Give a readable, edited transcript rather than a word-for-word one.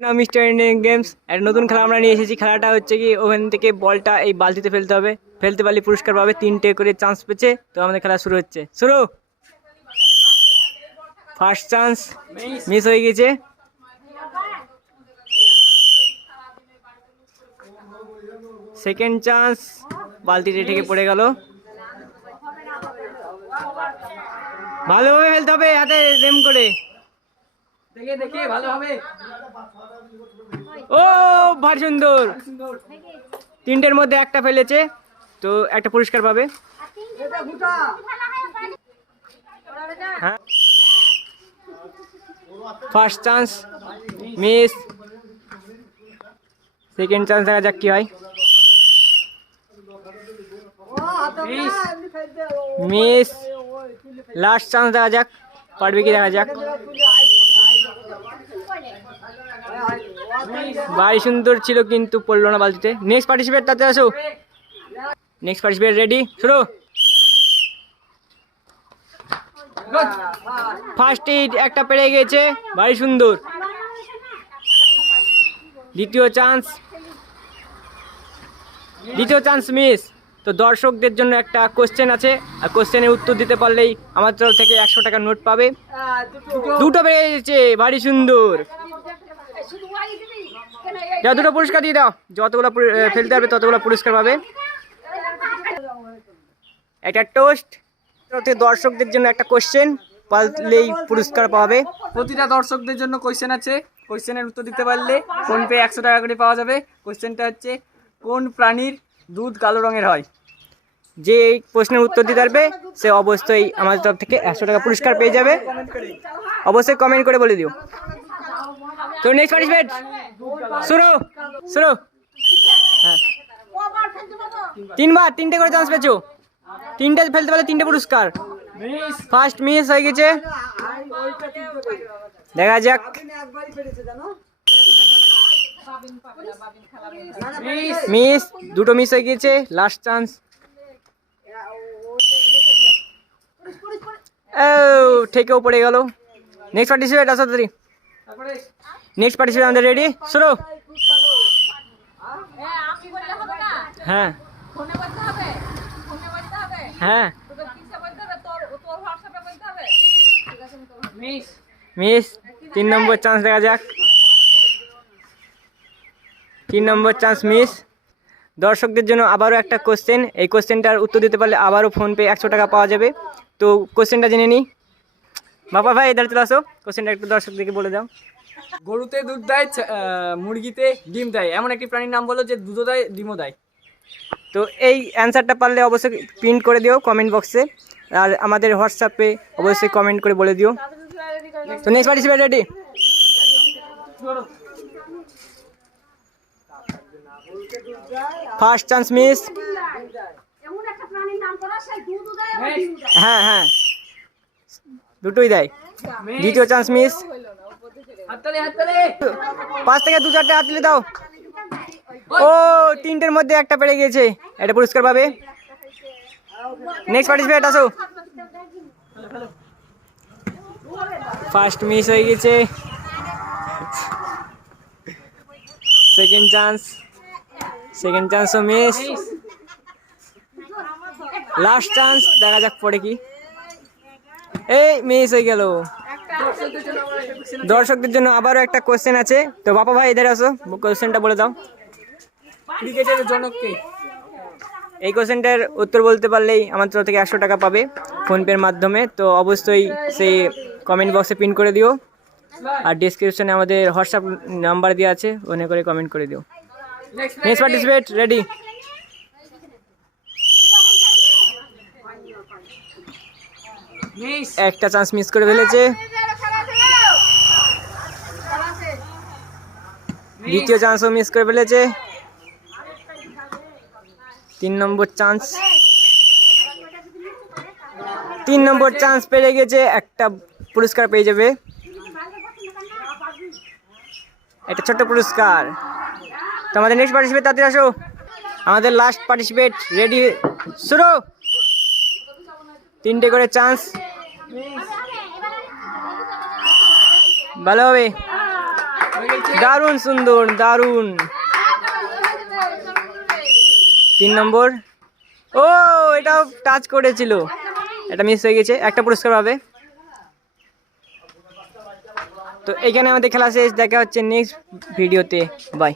Mister Indian games একটা নতুন খেলা আমরা নিয়ে এসেছি। খেলাটা হচ্ছে কি, ওখান থেকে বলটা এই বালতিতে ফেলতে হবে, ফেলতে পারলে পুরস্কার পাবে। 3টে করে চান্স পেয়েছে, তো আমাদের খেলা শুরু হচ্ছে। শুরু। ফার্স্ট চান্স মিস হয়ে গেছে। সেকেন্ড চান্স, বালতিতে ঠেকে পড়ে গেল। ভালোভাবে ফেলতে হবে, হাতে রেম করে। দেখে ভালো হবে। ও ভারী সুন্দর। 3টের মধ্যে একটা ফেলেছে, তো একটা পুরস্কার পাবে। হ্যাঁ, first chance miss. Second chance, দেখা যাক কি হয়। মিস। লাস্ট চান্স, দেখা যাক পারবে কি, দেখা যাক। ভারী সুন্দর ছিল কিন্তু পড়লো না বালতিতে। নেক্সট পার্টিসিপেট, তাতে আসো। নেক্সট পার্টিসিপেট রেডি, শুরু। ফার্স্ট হিট একটা পেরে গেছে, ভারী সুন্দর। দ্বিতীয় চান্স মিস। তো দর্শকদের জন্য একটা কোশ্চেন আছে, আর কোশ্চেনের উত্তর দিতে পারলেই আমার তরফ থেকে 100 টাকার নোট পাবে। দুটো পেরে গেছে, ভারী সুন্দর। যা, দুটো পুরস্কার দিয়ে দাও। যতগুলো ফেলতে পারবে ততগুলো পুরস্কার পাবে। একটা টোস্ট। দর্শকদের জন্য একটা কোশ্চেন, পারলেই পুরস্কার পাবে। প্রতিটা দর্শকদের জন্য কোশ্চেন আছে, কোশ্চেনের উত্তর দিতে পারলে ফোনপে 100 টাকা করে পাওয়া যাবে। কোশ্চেনটা হচ্ছে, কোন প্রাণীর দুধ কালো রঙের হয়? যে এই প্রশ্নের উত্তর দিতে পারবে সে অবশ্যই আমাদের তরফ থেকে 100 টাকা পুরস্কার পেয়ে যাবে। অবশ্যই কমেন্ট করে বলে দিও। তো নেক্সট পার্টিসিপেট, শুরু। হ্যাঁ, 3টে করে চান্স পেয়েছো। 3টে ফেলতে পারলে 3টে পুরস্কার। ফার্স্ট মিস হয়ে গেছে, দেখা যাক। মিস, দুটো মিস হয়ে গেছে। Last chance. ও, ঠেকেও পড়ে গেল। নেক্সট পার্টিসিপেট, আসো তাড়াতাড়ি। নেক্সট পার্টিসিপেট আমাদের রেডি, শুরু। হ্যাঁ হ্যাঁ, মিস। 3 নম্বর চান্স, দেখা যাক। 3 নম্বর চান্স মিস। দর্শকদের জন্য আবারও একটা কোশ্চেন, এই কোশ্চেনটার উত্তর দিতে পারলে আবারও ফোনপে 100 টাকা পাওয়া যাবে। তো কোশ্চেনটা জেনে নিই। বাবা ভাই, এধারে চলে আসো। কোশ্চেনটা একটু দর্শকদেরকে বলে দাও। গরুতে দুধ দেয়, মুরগিতে ডিম দেয়, এমন একটি প্রাণীর নাম বলো যে দুধও দেয় ডিমও দেয়। তো এই অ্যান্সারটা পারলে অবশ্যই প্রিন্ট করে দিও কমেন্ট বক্সে, আর আমাদের হোয়াটসঅ্যাপে অবশ্যই কমেন্ট করে বলে দিও। তো next participate ready. First chance miss. হ্যাঁ, দুটোই দেয়। দ্বিতীয় চান্স মিস। 5 থেকে 2-4টে হাত তুলে দাও। ও, 3টের মধ্যে একটা পেরে গিয়েছে, এটা পুরস্কার পাবে। নেক্সট পার্টিসিপেট, আসো। ফার্স্ট মিস হয়ে গেছে। সেকেন্ড চান্সও মিস। লাস্ট চান্স, দেখা যাক পড়ে কি। এই মিস হয়ে গেল। দর্শকদের জন্য আবারও একটা কোশ্চেন আছে। তো বাবা ভাই, এদের আসো, কোশ্চেনটা বলে দাও। ক্রিকেটের জনক কে? এই কোশ্চেনটার উত্তর বলতে পারলেই আমার তরফ থেকে 100 টাকা পাবে ফোনপের মাধ্যমে। তো অবশ্যই সেই কমেন্ট বক্সে পিন করে দিও, আর ডিসক্রিপশনে আমাদের হোয়াটসঅ্যাপ নাম্বার দেওয়া আছে, মনে করে কমেন্ট করে দিও। Next participate ready. একটা চান্স মিস করে ফেলেছে। দ্বিতীয় চান্সও মিস করে ফেলেছে। 3 নম্বর চান্স পেয়ে গেছে, একটা পুরস্কার পেয়ে যাবে, একটা ছোট্ট পুরস্কার। তো আমাদের নেক্সট পার্টিসিপেট, তাড়াতাড়ি আসো। আমাদের লাস্ট পার্টিসিপেট রেডি, শুরু। 3টে করে চান্স, ভালো হবে। দারুণ সুন্দর, দারুণ। 3 নম্বর, ও এটাও টাচ করেছিল, এটা মিস হয়ে গেছে, একটা পুরস্কার পাবে। তো এখানে আমাদের খেলা শেষ, দেখা হচ্ছে নেক্সট ভিডিওতে, বাই।